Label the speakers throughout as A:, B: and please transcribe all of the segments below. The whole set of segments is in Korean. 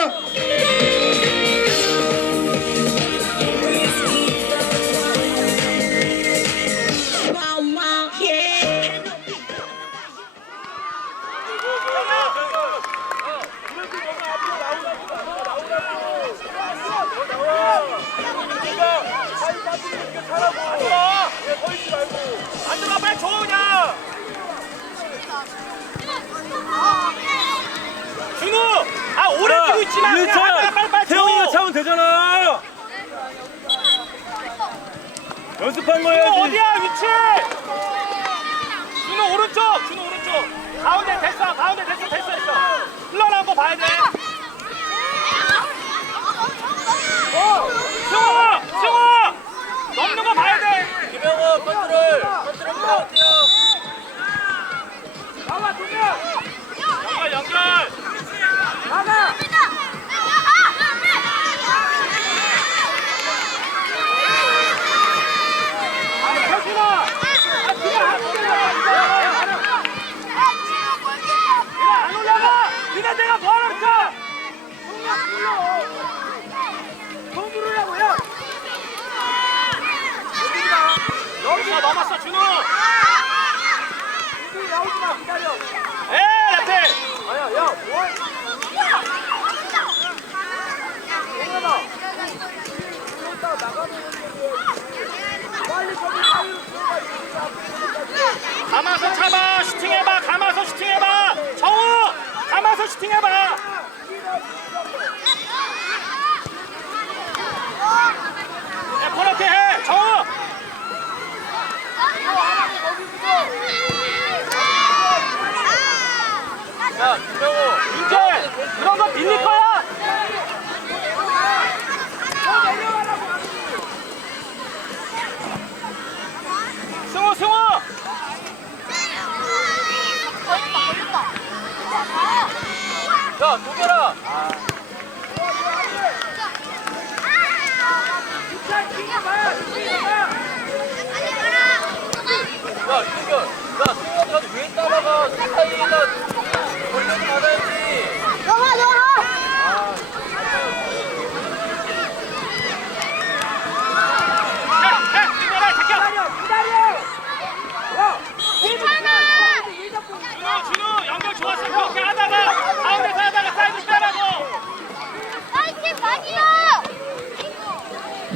A: 안 있지 마 그냥 빨리 빨리 줘
B: 태용이가 차면 되잖아. 연습한 해야지.
A: 어디야 위치? 준우 오른쪽 준우 오른쪽. 가운데 됐어 가운데 됐어 됐어 됐어. 흘러나온 거 봐야 돼. 승우 승우 넘는 거 봐야 돼.
B: 김영호 컨트롤.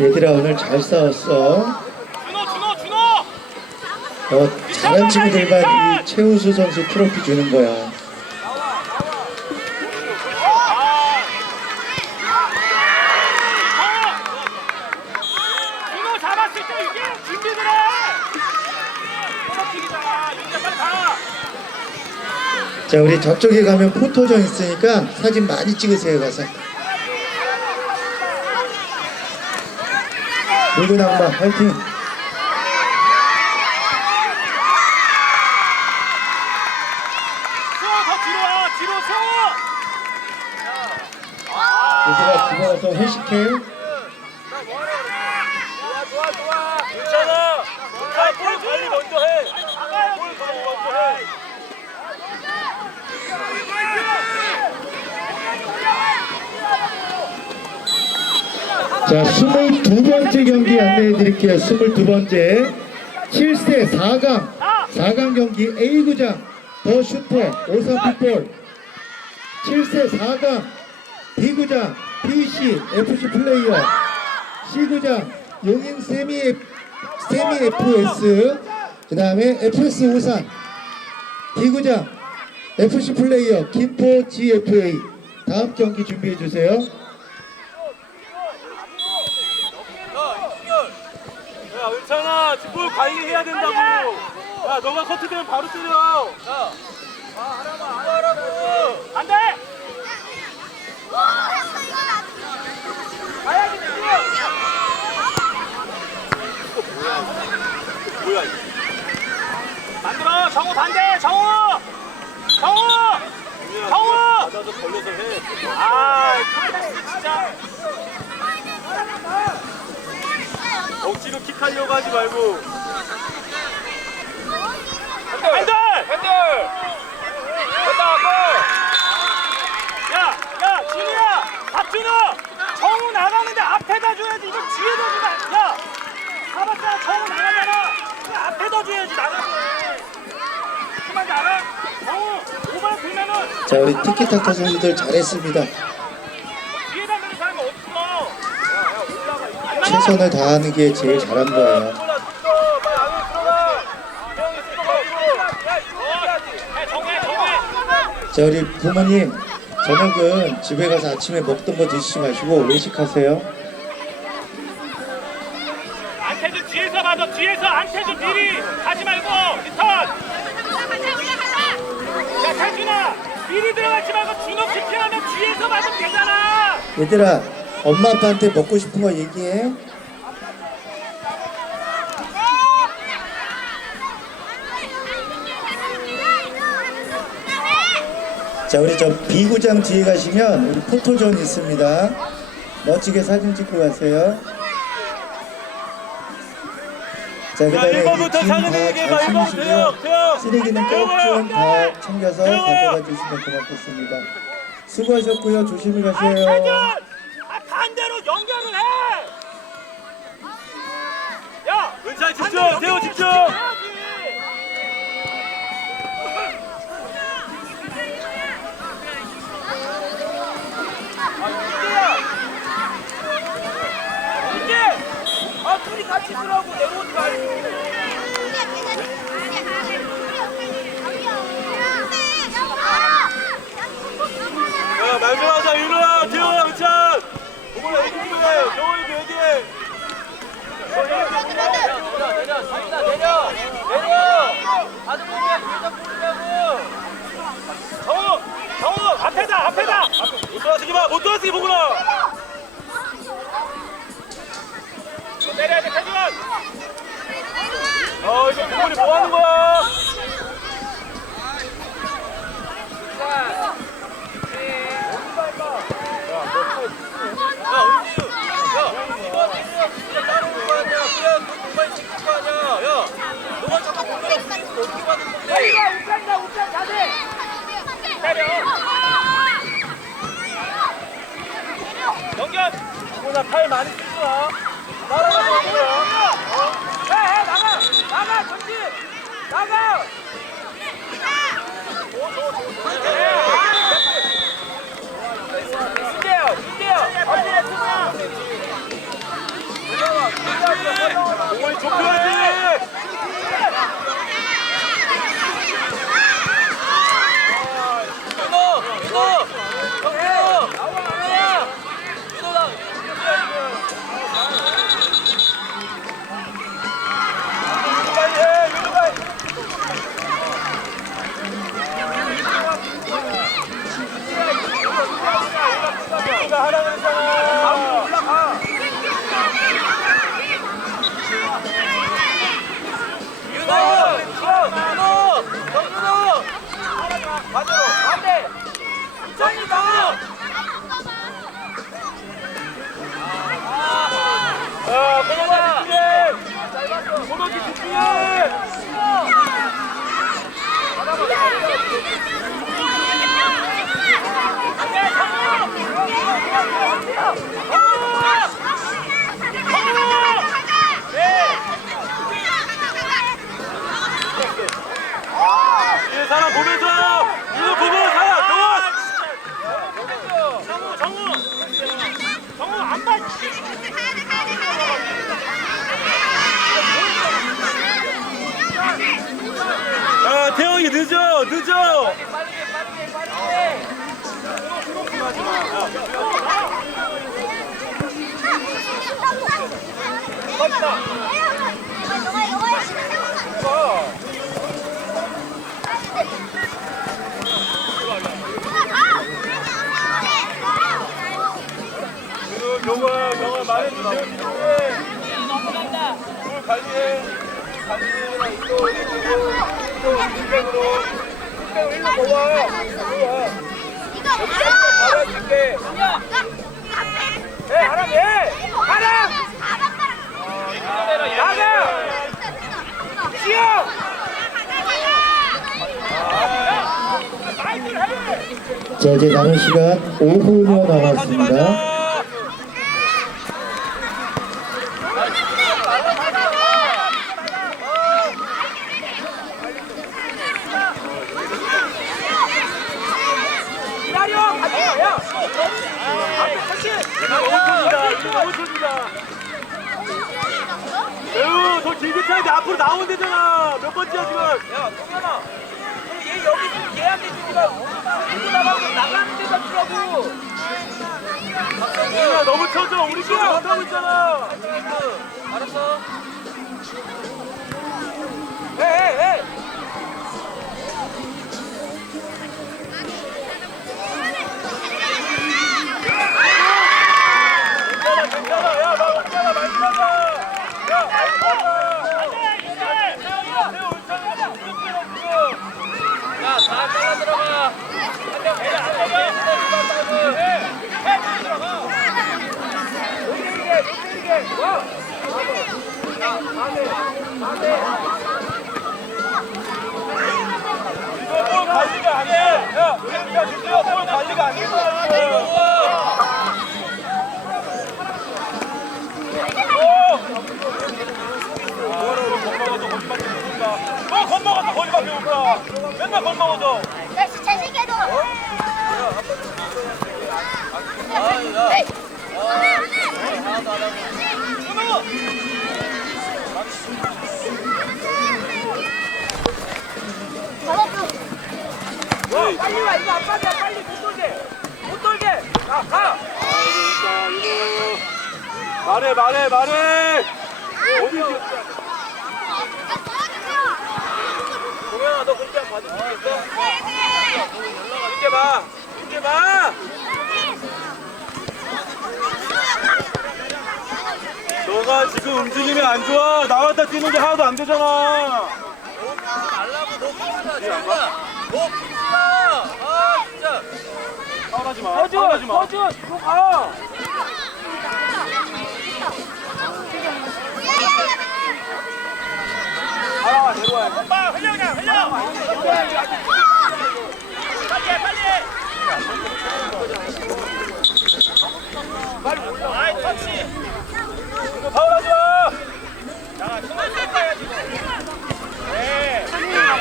C: 얘들아 오늘 잘 싸웠어.
A: 준호 준호 준호
C: 어, 잘한 친구들만 이 최우수 선수 트로피 주는 거야.
A: 준호 잡았을 때 이게 준비를 해 코너킥이잖아 윤재 빨리 가
C: 자 우리 저쪽에 가면 포토존 있으니까 사진 많이 찍으세요 가서. 붉은 악마 화이팅. 얘들아 집에 가서 회식해.
B: 좋아, 좋아. 괜찮아. 자, 볼 관리 먼저 해. 볼 관리 먼저 해.
C: 자 22번째 경기 안내해 드릴게요. 22번째. 7세 4강. 4강 경기 A구장. 더 슈퍼 오사풋볼. 7세 4강. B구장. PC FC 플레이어. C구장. 용인 세미 세미 FS 그 다음에 FS 우산. D구장. FC 플레이어. 김포 GFA 다음 경기 준비해 주세요.
B: 야, 이승열. 야, 은찬아, 지금 볼 관리해야 된다고. 야, 너가 커트되면 바로 때려. 야, 아, 하라고, 안 하라고.
A: 안돼
B: 뭐야, 이거.
A: 만들어 정우 반대 정우 정우 정우
B: 맞아서 걸려서 해.
A: 아
B: 하지 말고.
A: 핸들!
B: 핸들! 됐다, 골!
A: 야, 야, 진우야!
C: 박준호! 정우 나가는데 앞에다 줘야지.
A: 이거 뒤에다 주면 야! 가봤자 정우
C: 나가잖아. 앞에다 줘야지, 나가. 그만 나가.
B: 정우, 오발 들면은. 자, 우리 티켓타카 선수들 잘했습니다. 최선을
A: 다하는 게 제일 잘한 거예요.
C: 자 우리 부모님 저녁은 집에 가서 아침에 먹던 거 드시지 마시고 외식하세요.
A: 안태준 뒤에서 봐줘. 뒤에서 안태준 미리 가지 말고 리턴. 야, 태준아. 미리 들어가지 말고 준호 키팅하면 뒤에서 맞으면 되잖아.
C: 얘들아 엄마 아빠한테 먹고 싶은 거 얘기해. 자 우리 저 비구장 뒤에 가시면 우리 포토존 있습니다. 멋지게 사진 찍고 가세요.
B: 자야
C: 그다음에
B: 1번부터 상은에게 봐 1번부터 태영 태영
C: 쓰레기는 꼭 좀 다 챙겨서 가져가 주시면 고맙겠습니다. 수고하셨고요. 조심히 가세요.
B: 집중 태영 집중. 아 둘이 같이 쓰라고 내려오지 말고 야 말좀하자 윤호야 태영아 은찬 어머나 얘기해 정원이도 얘기해 내려 상인아 내려 내려 다들 보면 계속 보느냐고
A: 정우, 정우, 앞에다, 앞에다.
B: 못 돌아서기 마못 돌아서기 보구나
A: 내려야 돼, 태준.
B: 어 이거 부모님 뭐 하는 거야 야, 은지유. 야, 이거 니네가 진짜 따르는 거 아니야? 그래야 그 공간 지킬 거 아니야? 야, 너가 자꾸 공간 없으면 어떻게 받을 건데?
A: 우찬이다, 우찬 자세. 때려. 연결.
B: 어머나 팔 많이 쓰구나. 따라가는 거야.
A: 해, 해, 나가, 나가, 전진, 나가. 이대요, 이대요. 어디에 투마.
B: 공을 좁혀야지. 윤호, 윤호, 정민호, 나와, 윤호 나. 빨리 해, 윤호 빨리. 누가 하라 그랬잖아. 윤호, 윤호, 정윤호. 반대로, 반대. 정윤호. 야, 코너지 집중해! 코너지 집중해! 이 살아 정원
A: 정우, 정우. 정우 안 봐.
B: 야 태영이 늦어 늦어 그 영화 영화 말해줘 태영이 좀해 뭘 관리해 관리해라 이거 또 인간으로 인간으로 일로 모아 일로 와
C: 자. 이제 남은 시간 5분여 남았습니다.
B: 가자 너무 쳐진다. 매우 더 길게 쳐야 돼. 앞으로 나오면 되잖아. 몇 번째야 지금?
D: 야, 동현아. 얘 여기 얘한테 주지 말고 우리 나가고 나가는 데다 주라고.
B: 야 너무 쳐져. 우리 지금 못하고 있잖아.
D: 알았어.
B: 관리가 안 돼. 야볼 관리가 안 된다. 거기밖에 못 가. 맨날 겁먹어서.
E: 야, 진짜 신기해도.
D: 와, 빨리 와. 이거 안 빠져. 빨리 못 돌게. 못 돌게. 가, 가.
B: 말해 말해 말해. 어디 있어?
D: 동현아, 너 글자 봐줄 수 있어? 이제 봐. 이제 봐.
B: 너가 지금 움직임이 안 좋아. 나왔다 뛰는 게 하나도 안 되잖아.
D: 말라고 너 붙이마. 지훈아. 너 붙이마. 아, 진짜.
B: 파울하지 마. 파울하지 마.
D: 서준, 너 가.
B: 아, 내려와야 돼.
A: 오빠 흘려 빨리 해 빨리 해 아이 터치
B: 이거 파울하지 마.
A: 자 손을 뺄 거야 지금 네 빨리 해라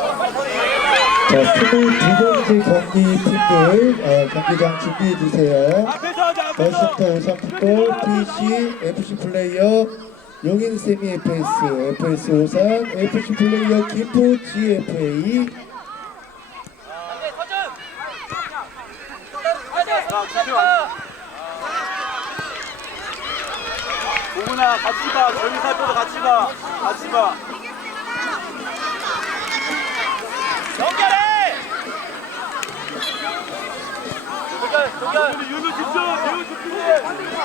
A: 정말 빨리 해
C: 자, 스물 두 번째 경기 팀들 어, 경기장 준비해 주세요.
B: 앞에서 하자. 앞에서.
C: 더스터 우선 풋볼, PC, FC 플레이어, 용인 세미 FS, FS 오산, FC 플레이어 김포 GFA,
B: 동훈아 같이 가. 저기 살펴도 같이 가. 같이 가.
A: 연결해
B: 동현. 우리 윤우 집중.
A: 빨리 해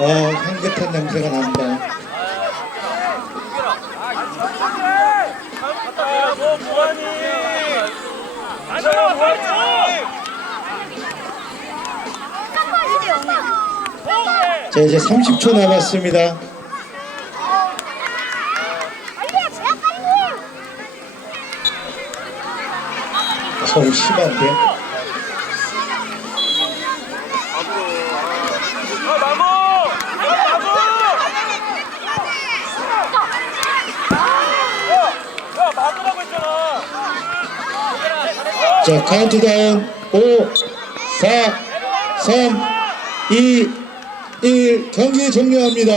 C: 어, 향긋한 냄새가 난다.
B: 아,
C: 자, 이제 30초 남았습니다. 어우, 심한데?
B: 아, 나무! 야, 나무! 야, 막으라고 했잖아.
C: 자, 카운트다운 5, 4, 3, 2, 1 경기 종료합니다.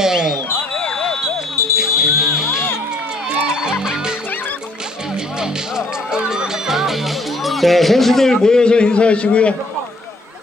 C: 자, 선수들 모여서 인사하시고요.